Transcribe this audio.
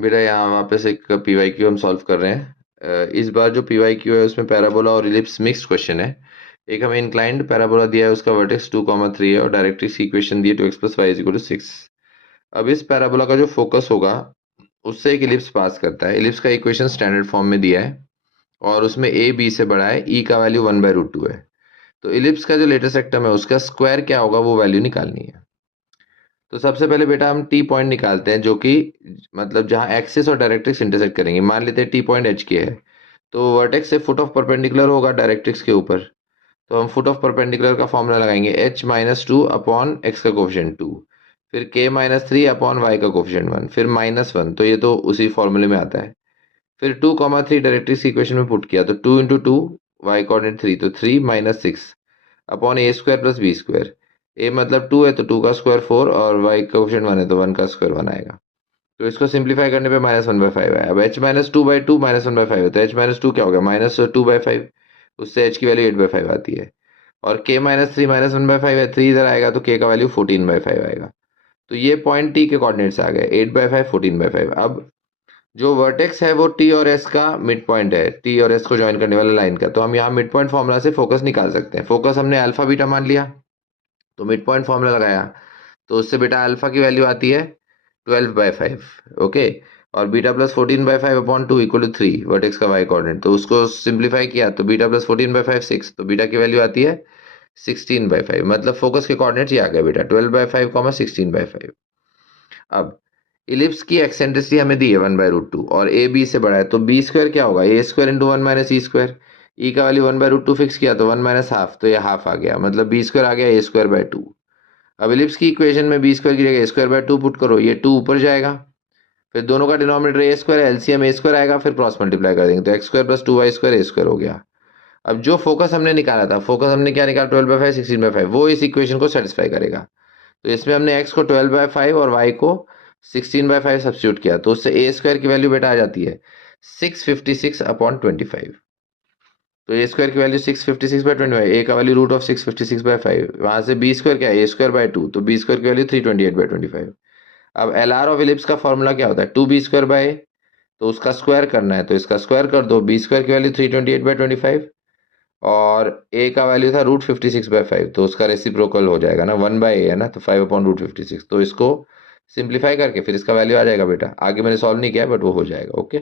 बेटा यहाँ वापस एक पी वाई क्यू हम सॉल्व कर रहे हैं। इस बार जो पी वाई क्यू है उसमें पैराबोला और इलिप्स मिक्स्ड क्वेश्चन है। एक हमें इंक्लाइंड पैराबोला दिया है, उसका वर्टेक्स 2,3 है और डायरेक्ट्रिक्स की इक्वेशन दी है 2x + y = 6। अब इस पैराबोला का जो फोकस होगा उससे एक इलिप्स पास करता है। इलिप्स का इक्वेशन स्टैंडर्ड फॉर्म में दिया है और उसमें ए बी से बड़ा है, ई का वैल्यू 1/√2 है। तो इलिप्स का जो लेटेस्ट सेक्टम है उसका स्क्वायर क्या होगा वो वैल्यू निकालनी है। तो सबसे पहले बेटा हम टी पॉइंट निकालते हैं, जो कि मतलब जहां एक्सिस और डायरेक्ट्रिक्स इंटरसेक्ट करेंगे। मान लेते हैं टी पॉइंट एच के है, तो वर्टेक्स से फुट ऑफ परपेंडिकुलर होगा डायरेक्ट्रिक्स के ऊपर। तो हम फुट ऑफ परपेंडिकुलर का फॉर्मूला लगाएंगे, h-2 अपॉन एक्स का कोफिशिएंट 2, फिर k-3 अपॉन वाई का कोफिशिएंट 1, फिर -1। तो ये तो उसी फॉर्मूले में आता है। फिर 2,3 डायरेक्ट्रिक्स इक्वेशन में पुट किया तो 2 × 2, वाई कोऑर्डिनेट 3, तो 3 - 6 अपॉन ए स्क्वायर प्लस बी स्क्वायर। ए मतलब 2 है तो 2 का स्क्वायर 4 और वाई का कोफिशिएंट 1 है तो 1 का स्क्वायर 1 आएगा। तो इसको सिंप्लीफाई करने पे -1/5 आया। अब h-2/2 -1/5 है तो h-2 क्या हो गया, -2/5। उससे h की वैल्यू 8/5 आती है। और k-3 -1/5 है, 3 इधर आएगा तो k का वैल्यू 14/5 आएगा। तो ये पॉइंट t के कोऑर्डिनेट से आ गए, 8/5 14/5। अब जो वर्टेक्स है वो t और s का मिड पॉइंट है, t और s को ज्वाइन करने वाला लाइन का। तो हम यहाँ मिड पॉइंट फॉर्मूला से फोकस निकाल सकते हैं। फोकस हमने अल्फा बीटा मान लिया, तो मिड पॉइंट फॉर्मूला लगाया, तो उससे बेटा अल्फा की वैल्यू आती है 12/5। ओके। और बीटा प्लस 14/5/2 = 3, वर्टेक्स का वाई कोऑर्डिनेट। तो उसको सिंप्लीफाई किया तो बीटा प्लस 14/5 6, तो बीटा की वैल्यू आती है 16/5। मतलब फोकस के कोऑर्डिनेट्स ये आ गए बेटा, 12/5 16/5। अब इलिप्स की एक्सेंट्रिसिटी हमें दी है 1/√2 और ए बी से बड़ा है, तो बी स्क्वायर क्या होगा, ए स्क्वायर इंटू 1 - e स्क्वायर। ई का वैल्यू 1/√2 फिक्स किया तो 1 - हाफ, तो ये हाफ आ गया, मतलब बी स्क्वायर आ गया a²/2। अब इलिप्स की इक्वेशन में बी स्क्वायर की जगह a²/2 पुट करो, ये 2 ऊपर जाएगा, फिर दोनों का डिनोमिनेटर ए स्क्वायर, एलसीएम ए स्क्वायर आएगा, फिर क्रॉस मल्टीप्लाई कर देंगे तो x² + 2y² a² हो गया। अब जो फोकस हमने निकाला था, फोकस हमने क्या निकाला, 12/5 16/5, वो इस इक्वेशन को सेटिस्फाई करेगा। तो इसमें हमने x को 12/5 और y को 16/5 सब्स्टिट्यूट किया, तो उससे a² की वैल्यू बेटा आ जाती है 656/25। तो a² की वैल्यू 656/25, a का वैल्यू √656/5, वहां से b² क्या है, a²/2, तो b² की वैल्यू 328/25। अब एल आर ऑफ इलिप्स का फॉर्मूला क्या होता है, 2b²/a, तो उसका स्क्वायर करना है तो इसका स्क्वायर कर दो, b² की वैल्यू 328/25 और a का वैल्यू था √56/5, तो उसका रेसिप्रोकल हो जाएगा ना, 1/a है ना, तो 5/√56। तो इसको सिंप्लीफाई करके फिर इसका वैल्यू आ जाएगा बेटा। आगे मैंने सॉल्व नहीं किया बट वो हो जाएगा। ओके।